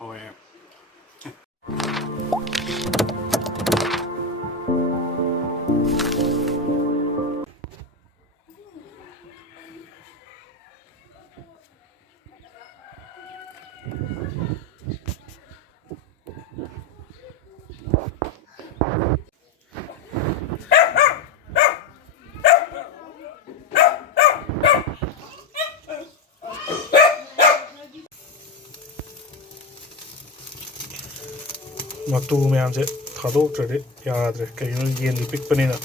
Oh yeah. Matu mayamse thadoktrade yadre kayino yendi pikpanina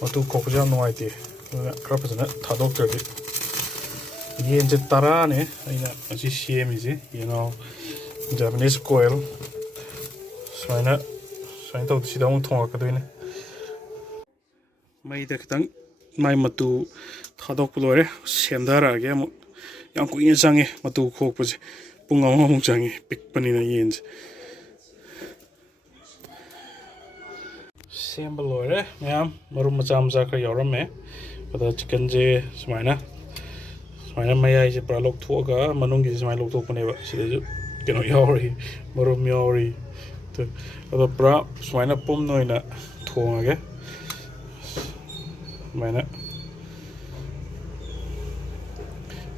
matu kokja nuaite krapasana thadoktrade yenje tarane aina asi siemize Japanese quail swaina to sida mu thonga kadoine mai da kitang mai matu thadok lore sendara ge mu yang ku yin sange matu khokpase punga mu change pikpanina yenje Same lore, ma'am. Marum macam khar yaurame. Pada chicken je smaina maya je pra lok thuaga manung gi smai lok thok paneba sida ju keno yauri marum yauri to ada pra smaina pom noina thonga ge maina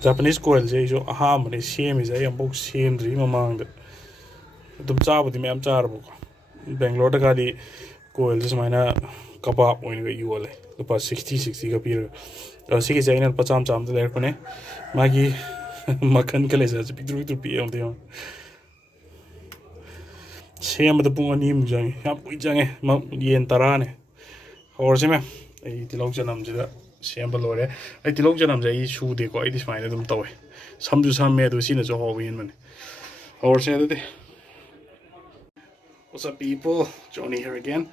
Japanese quail je jo aha mane same is ayam box same dri mamang dum chabu di ma'am charbu Bangalore da kali Quail just mina kebab oin ga yuale lupa 60 ka pir sigi zaina pacham cham de ler kone magi makan kale sa pitru pi on de sem da punga ni mujang ya pui jange ma yen tarane or seme ai tilok janam jida sem balore ai tilok janam jai su de ko ai dis maina dum tawe samju sam me do sina jo hobin man or se de What's up, people? Johnny here again.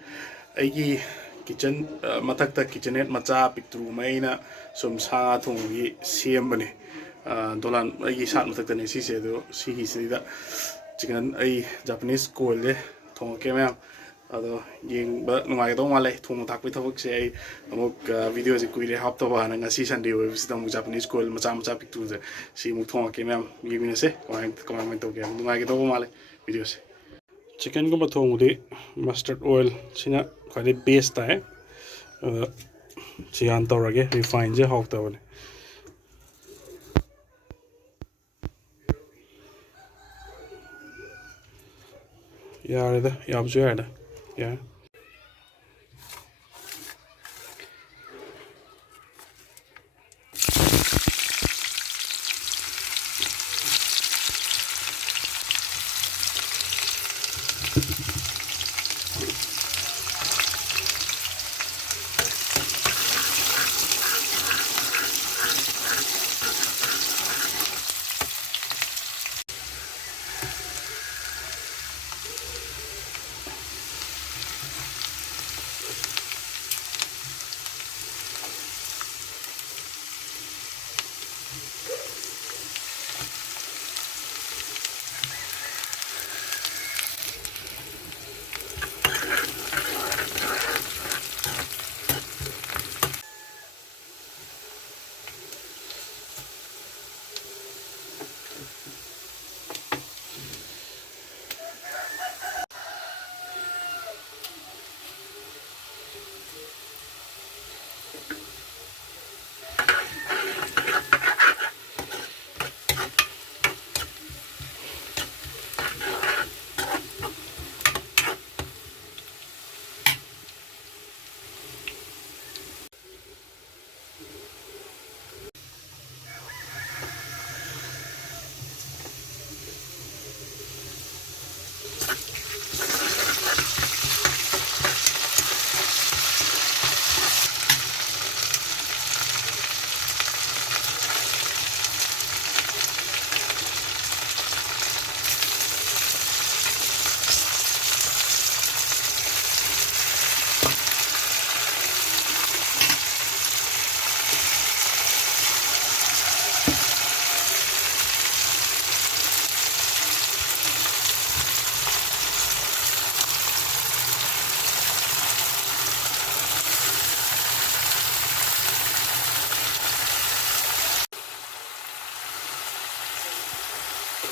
Aigi kitchen matakta kitchenette macha pictru maina som sa thongi sembane dolan aigi sat matakta ne si se do si hi sida chicken ai Japanese quail le thong ke ma ado yeng ba nungai do male thong thak pi thok se ai amuk video je kuile hap to ba na ngasi sunday we sida mu Japanese quail macha pictru je si mu thong ke ma yeng ne se comment to ke nungai do male video se Chicken ko bathong di mustard oil sina khali base ta hai chian tawrage refine je hawk ta bane yare da yabju yare ya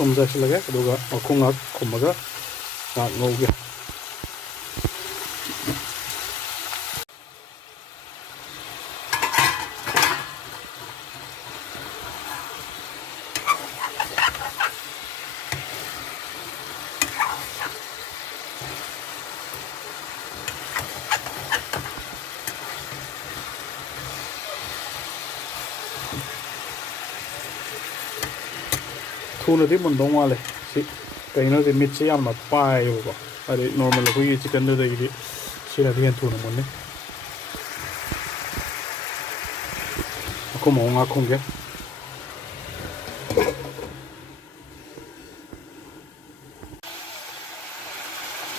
ꯊꯨꯝ ꯆꯥꯏꯁꯤꯜꯂꯒꯦ ꯑꯗꯨꯒ ꯃꯈꯨꯝ ꯉꯥꯛ ꯈꯨꯝꯃꯒ ꯉꯥꯛ ꯉꯧꯒꯦ ꯊꯨꯅꯗꯤ ꯃꯨꯟꯗꯧ ꯃꯥꯜꯂꯦ ꯁꯤ ꯀꯩꯅꯣꯗꯤ ꯃꯤꯠꯁꯦ ꯌꯥꯝꯅ ꯄꯥꯏꯌꯦꯕꯀꯣ ꯍꯥꯏꯗꯤ ꯅꯣꯔꯃꯦꯜ ꯑꯩꯈꯣꯏꯒꯤ ꯆꯤꯛꯀꯟꯗꯨꯗꯒꯤꯗꯤ ꯁꯤꯅꯗꯤ ꯍꯦꯟꯅ ꯊꯨꯅ ꯃꯨꯟꯅꯤ ꯃꯈꯨꯝ ꯑꯃꯨꯛ ꯉꯥꯛ ꯈꯨꯝꯒꯦ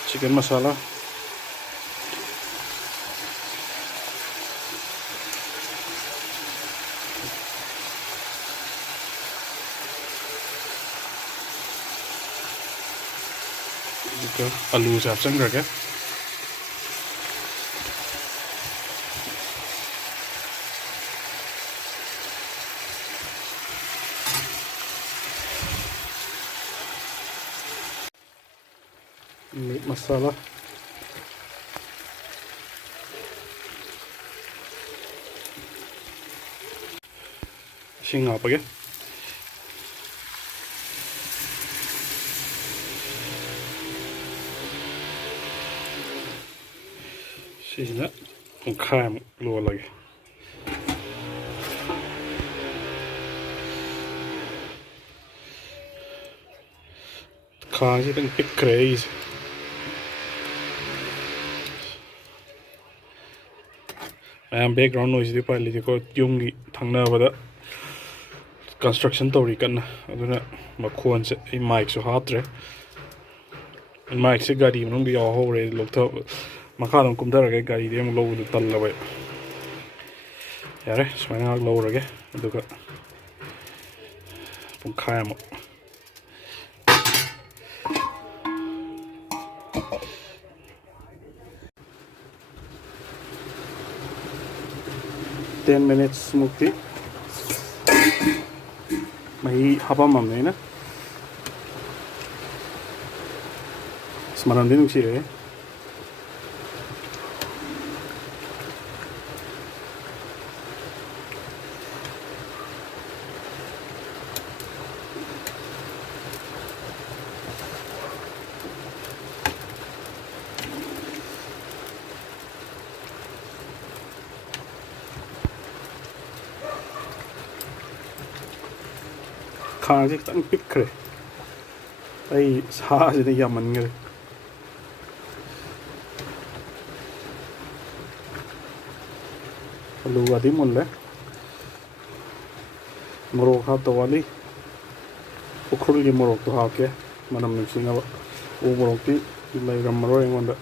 chicken masala juga alu saya hapchanggrage meat masala ising hapage sisina pungkhai amuk lolage khang si tang pikre is mayam background noise di pali ko yungi thangna bada construction tori kan aduna makhon se I mic so hatre mic se gari manung di yaw hore loktha makha dam kumdaraga gari de amuk lobu tallabai yare smaina ngak lowrage aduga pungkhai amuk 10 minutes mukti mahi hapamamne na smaran din uksire khang tang pikre ai sa de yaman ngere alu adi mulle morok ha to wali ukhul gi morok to ha ke manam ningsinga o morok ti lai ram maro engonda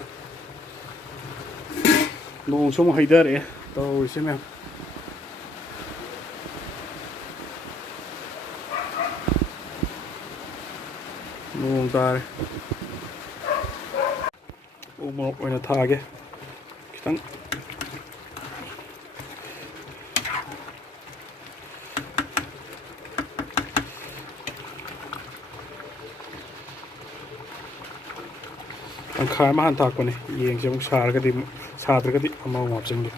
nong som haidare to isime nong tare o morok oina thage kitang khai mà han thak ne yeng se muk sar ga di sadra ga di ama ngap chang gi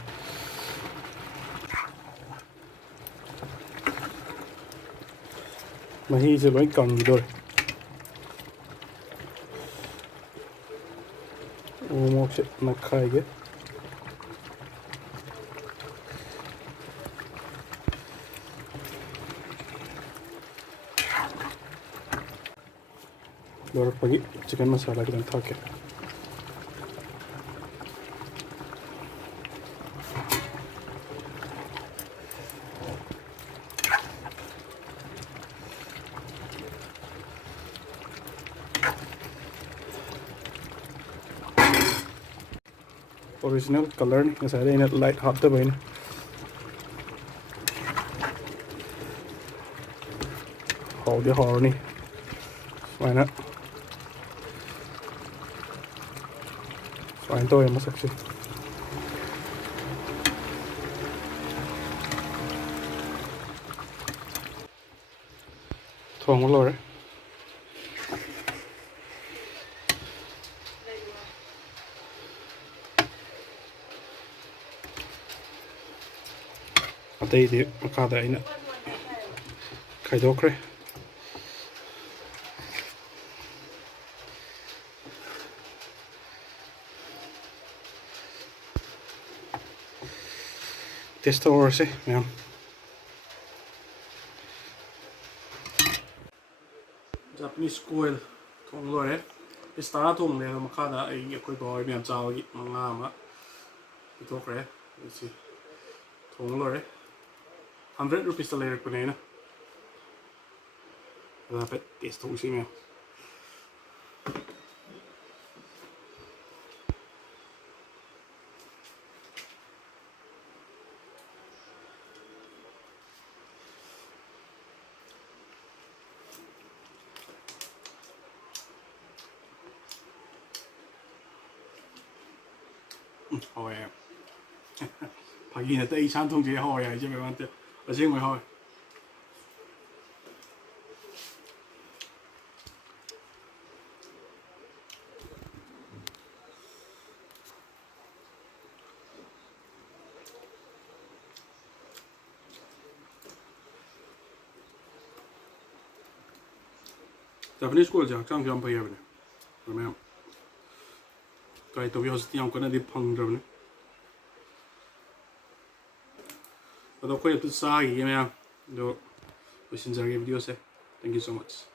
mahi se loi kang gi dor o mok se na khai ge lor pagi chicken masala ki thak ke original color ni ngasai ina light hot da bain hau de hor ni mana swain to em sak si thong lo re ꯑꯇꯩꯗꯤ ꯃꯈꯥꯗ ꯑꯩꯅ ꯈꯥꯏꯗꯣꯛꯈ꯭ꯔꯦ test ꯇꯧꯔꯁꯦ ꯃꯌꯥꯝ Japanese quail thong lore is tara thong le makada ai akoi boy mem chawi manga ma pitokre si thong lore 100 rupees ta le ko ne na da pet taste thong si me oh yeah phagi na tai san thong je ho ya je me wan te asing me ho Japanese quail ja chang jam phai ya ne me kai to yo sti am ko na di phang dro ne ado ko ya tu sa gi me do listen to the video say thank you so much